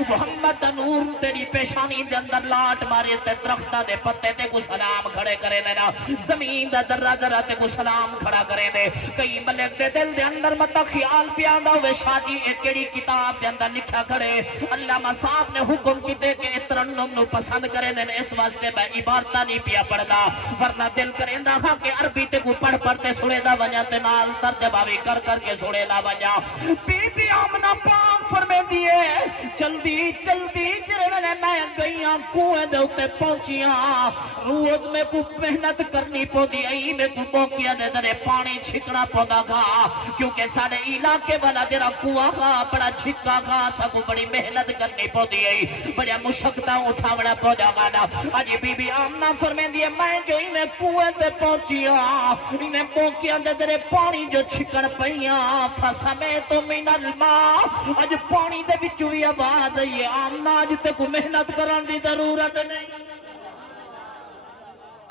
محمد دا نور تیری پیشانی دے اندر لاٹ مارے تے درختہ دے پتے تے کو سلام کھڑے کرے دینا زمین دا ذرہ ذرہ تے کو سلام کھڑا کرے دے کئی ملک دے دل دے اندر متا خیال پیاندا ہوئے شادی ایک کیڑی کتاب دے اندر لکھا کھڑے علامہ صاحب نے حکم کیتے کہ ترنم نو پسند کرے دے اس واسطے میں عبارتاں نہیں پیا پڑھدا ورنہ دل کریندا ہاں کہ عربی تے کو پڑھ تے سنے دا ونجا تے نال ترجمہ بھی کر کے سنے دا ونجا بی بی آمنہ پاک فرمیندی ہے چلدی جرے میں گئیاں کنویں دے اوتے پہنچیاں روز میں کو محنت کرنی پوندی ائی میں کو موقعہ دے درے پانی چھکنا پوندا گا کیونکہ سارے علاقے والا جڑا کنواں گا بڑا چھکا گا سکو بڑی محنت کرنی پوندی ائی بڑا مشقتاں اٹھاونا پوندا گا نا اج بی بی آمنہ فرمیندی ہے میں جو میں کنویں تے پہنچیاں انہیں موقعہ دے درے پانی جو چھکن پئیاں فسمیت من الماء اج پانی دے وچوں وی آواز یہ آمنہ آج تے کو محنت کرن دی ضرورت نہیں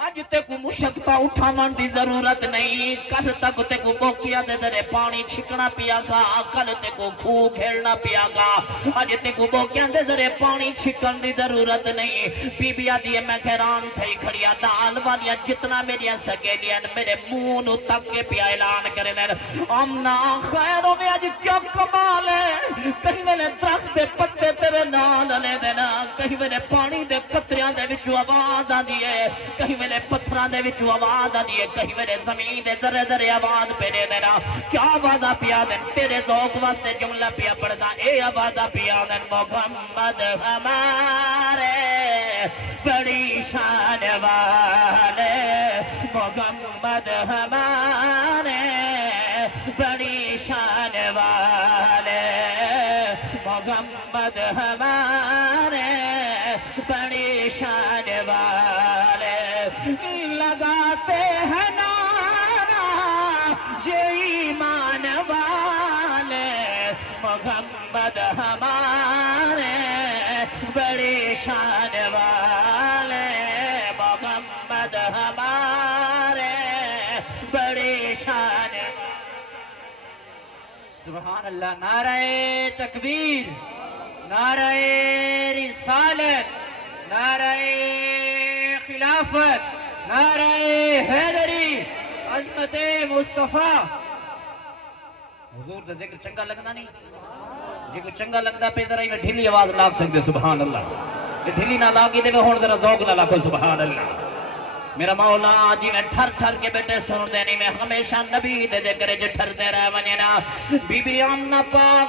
آج تے کو مشقتہ اٹھاون دی ضرورت نہیں کل تک تے کو موقعہ دے درے پانی چھکنا پیا گا کل تے کو کھو کھیلنا پیا گا آج تے کو موقعہ دے درے پانی چھکن دی ضرورت نہیں بی بی آدھی میں حیران تھئی کھڑیا دال والیاں جتنا میری سگیلیاں میرے منہ نو تک کے پیا اعلان کرے دے آمنہ خیروں میں آج کیا کمال ہے کہیں میں نے درخت دے پتے تیرے نال لے دینا کہیں میں نے پانی دے قطریاں دے وچوں آواز آندی ہے کہیں میں پتھران دے وچوں آواز آدھی ہے کہیں میرے زمین دے ذرے ذرے آواز پہ دے دینا کیا آواز پیا دیں تیرے ذوق واسطے جملہ پیا پڑھنا اے آواز پیا دیں محمد ہمارے بڑی شان والے محمد ہمارے بڑی شان والے محمد ہمارے بڑی شان والے لگاتے ہیں نعرہ یہ ایمان والے محمد ہمارے بڑی شان والے محمد ہمارے بڑی شان سبحان اللہ نعرہ تکبیر نعرہ رسالت نعرہ خلافت نعرہ حیدری عظمت مصطفیٰ حضور دا ذکر چنگا لگنا نہیں جی کو چنگا لگنا پہ ذرا ہی ڈھیلی آواز لاگ سکتے سبحان اللہ ڈھیلی نہ لاگی دے میں ہون ذرا ذوق نہ لاکھو سبحان اللہ میرا مولا جی میں ٹھر ٹھر کے بیٹے سن دینی میں ہمیشہ نبی دے ذکر جو ٹھر دے رہا ونینا بی بی آمنہ پاک